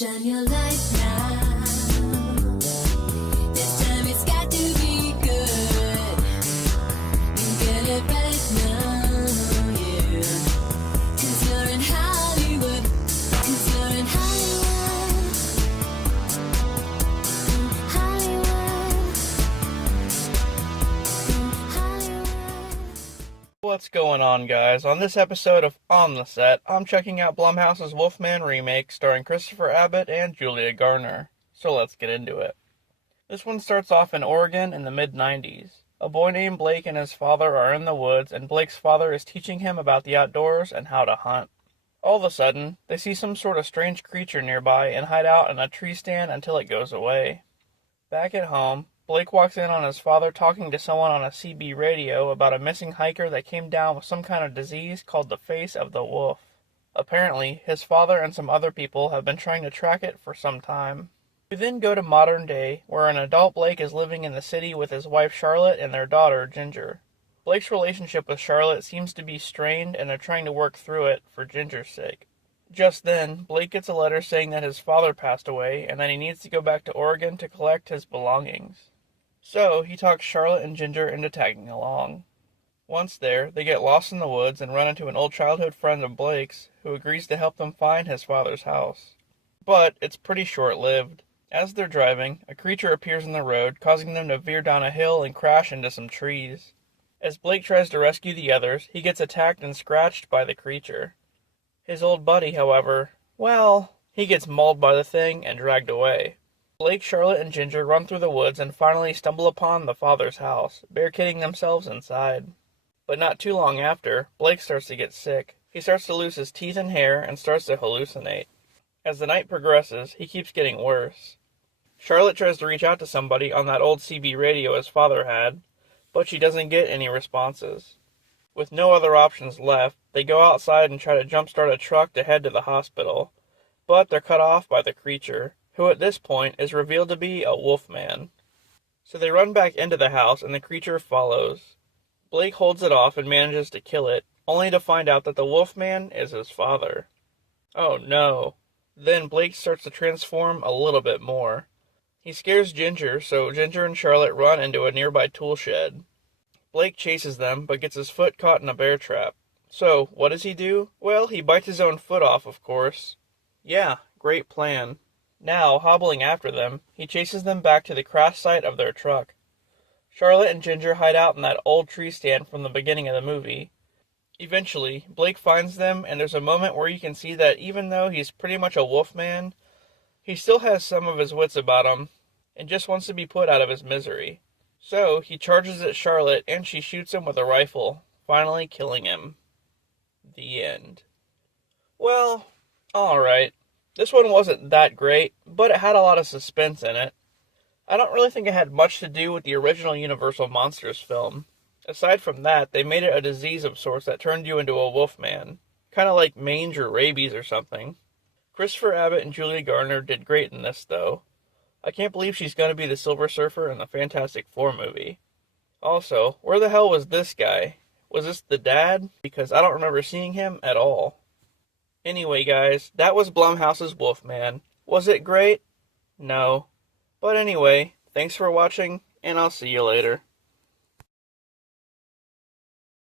Shine your light now. This time it's got to be good. You get it right now, yeah. 'Cause you're in Hollywood. 'Cause you're in Hollywood. What's going on, guys? On this episode of On the Set, I'm checking out Blumhouse's Wolfman remake starring Christopher Abbott and Julia Garner. So let's get into it. This one starts off in Oregon in the mid-90s. A boy named Blake and his father are in the woods, and Blake's father is teaching him about the outdoors and how to hunt. All of a sudden, they see some sort of strange creature nearby and hide out in a tree stand until it goes away. Back at home, Blake walks in on his father talking to someone on a CB radio about a missing hiker that came down with some kind of disease called the face of the wolf. Apparently, his father and some other people have been trying to track it for some time. We then go to modern day, where an adult Blake is living in the city with his wife Charlotte and their daughter Ginger. Blake's relationship with Charlotte seems to be strained, and they're trying to work through it for Ginger's sake. Just then, Blake gets a letter saying that his father passed away and that he needs to go back to Oregon to collect his belongings. So, he talks Charlotte and Ginger into tagging along. Once there, they get lost in the woods and run into an old childhood friend of Blake's, who agrees to help them find his father's house. But it's pretty short-lived. As they're driving, a creature appears in the road, causing them to veer down a hill and crash into some trees. As Blake tries to rescue the others, he gets attacked and scratched by the creature. His old buddy, however, well, he gets mauled by the thing and dragged away. Blake, Charlotte, and Ginger run through the woods and finally stumble upon the father's house, barricading themselves inside. But not too long after, Blake starts to get sick. He starts to lose his teeth and hair and starts to hallucinate. As the night progresses, he keeps getting worse. Charlotte tries to reach out to somebody on that old CB radio his father had, but she doesn't get any responses. With no other options left, they go outside and try to jumpstart a truck to head to the hospital, but they're cut off by the creature, who at this point is revealed to be a wolfman. So they run back into the house and the creature follows. Blake holds it off and manages to kill it, only to find out that the wolfman is his father. Oh no. Then Blake starts to transform a little bit more. He scares Ginger, so Ginger and Charlotte run into a nearby tool shed. Blake chases them, but gets his foot caught in a bear trap. So, what does he do? Well, he bites his own foot off, of course. Yeah, great plan. Now, hobbling after them, he chases them back to the crash site of their truck. Charlotte and Ginger hide out in that old tree stand from the beginning of the movie. Eventually, Blake finds them, and there's a moment where you can see that even though he's pretty much a wolfman, he still has some of his wits about him, and just wants to be put out of his misery. So, he charges at Charlotte, and she shoots him with a rifle, finally killing him. The end. Well, alright. This one wasn't that great, but it had a lot of suspense in it. I don't really think it had much to do with the original Universal Monsters film. Aside from that, they made it a disease of sorts that turned you into a wolfman. Kind of like mange or rabies or something. Christopher Abbott and Julia Garner did great in this, though. I can't believe she's going to be the Silver Surfer in the Fantastic Four movie. Also, where the hell was this guy? Was this the dad? Because I don't remember seeing him at all. Anyway, guys, that was Blumhouse's Wolfman. Was it great? No. But anyway, thanks for watching, and I'll see you later.